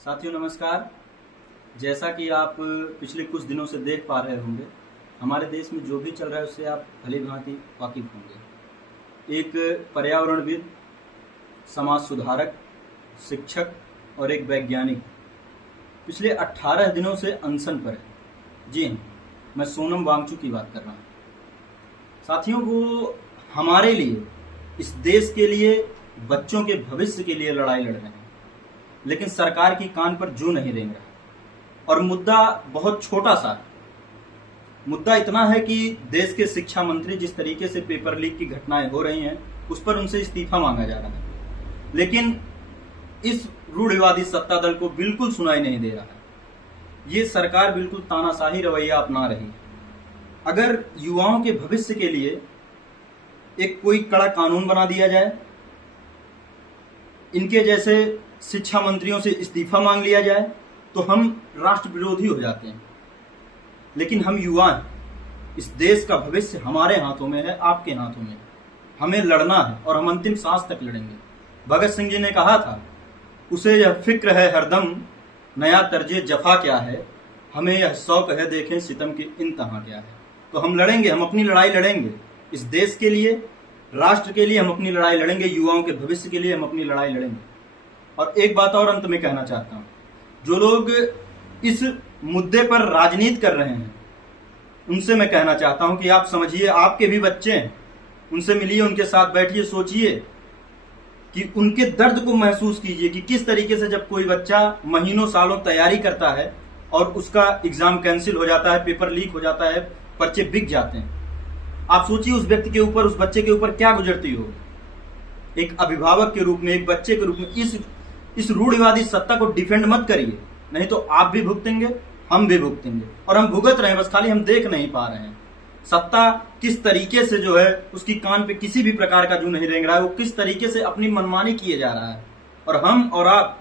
साथियों नमस्कार। जैसा कि आप पिछले कुछ दिनों से देख पा रहे होंगे, हमारे देश में जो भी चल रहा है उससे आप भली भांति वाकिफ होंगे। एक पर्यावरणविद, समाज सुधारक, शिक्षक और एक वैज्ञानिक पिछले 18 दिनों से अनशन पर है। जी हाँ, मैं सोनम वांगचुक की बात कर रहा हूँ। साथियों, वो हमारे लिए, इस देश के लिए, बच्चों के भविष्य के लिए लड़ाई लड़ रहे हैं, लेकिन सरकार की कान पर जू नहीं रेंग रहा। और मुद्दा बहुत छोटा सा है। मुद्दा इतना है कि देश के शिक्षा मंत्री जिस तरीके से पेपर लीक की घटनाएं हो रही हैं, उस पर उनसे इस्तीफा मांगा जा रहा है, लेकिन इस रूढ़िवादी सत्ता दल को बिल्कुल सुनाई नहीं दे रहा है। ये सरकार बिल्कुल तानाशाही रवैया अपना रही है। अगर युवाओं के भविष्य के लिए एक कोई कड़ा कानून बना दिया जाए, इनके जैसे शिक्षा मंत्रियों से इस्तीफा मांग लिया जाए, तो हम राष्ट्र विरोधी हो जाते हैं। लेकिन हम युवा हैं, इस देश का भविष्य हमारे हाथों में है, आपके हाथों में। हमें लड़ना है और हम अंतिम सांस तक लड़ेंगे। भगत सिंह जी ने कहा था, उसे यह फिक्र है हरदम, नया तर्जे जफा क्या है, हमें यह शौक है देखें सितम की इंतहा क्या है। तो हम लड़ेंगे, हम अपनी लड़ाई लड़ेंगे। इस देश के लिए, राष्ट्र के लिए हम अपनी लड़ाई लड़ेंगे। युवाओं के भविष्य के लिए हम अपनी लड़ाई लड़ेंगे। और एक बात और अंत में कहना चाहता हूं, जो लोग इस मुद्दे पर राजनीति कर रहे हैं, उनसे मैं कहना चाहता हूं कि आप समझिए, आपके भी बच्चे हैं, उनसे मिलिए, उनके साथ बैठिए, सोचिए कि उनके दर्द को महसूस कीजिए कि किस तरीके से जब कोई बच्चा महीनों सालों तैयारी करता है और उसका एग्जाम कैंसिल हो जाता है, पेपर लीक हो जाता है, पर्चे बिक जाते हैं। आप सोचिए उस व्यक्ति के ऊपर, उस बच्चे के ऊपर क्या गुजरती होगी। एक अभिभावक के रूप में, एक बच्चे के रूप में इस रूढ़िवादी सत्ता को डिफेंड मत करिए, नहीं तो आप भी भुगतेंगे, हम भी भुगतेंगे। और हम भुगत रहे हैं, बस खाली हम देख नहीं पा रहे हैं। सत्ता किस तरीके से जो है, उसकी कान पे किसी भी प्रकार का जू नहीं रेंग रहा है। वो किस तरीके से अपनी मनमानी किए जा रहा है, और हम और आप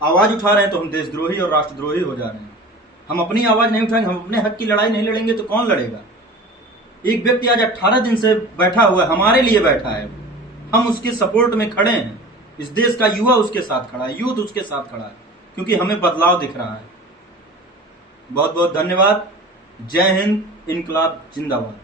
आवाज उठा रहे हैं तो हम देशद्रोही और राष्ट्रद्रोही हो जा रहे हैं। हम अपनी आवाज नहीं उठाएंगे, हम अपने हक की लड़ाई नहीं लड़ेंगे तो कौन लड़ेगा। एक व्यक्ति आज 18 दिन से बैठा हुआ है, हमारे लिए बैठा है, हम उसके सपोर्ट में खड़े हैं। इस देश का युवा उसके साथ खड़ा है, यूथ उसके साथ खड़ा है, क्योंकि हमें बदलाव दिख रहा है। बहुत बहुत धन्यवाद। जय हिंद, इनकलाब जिंदाबाद।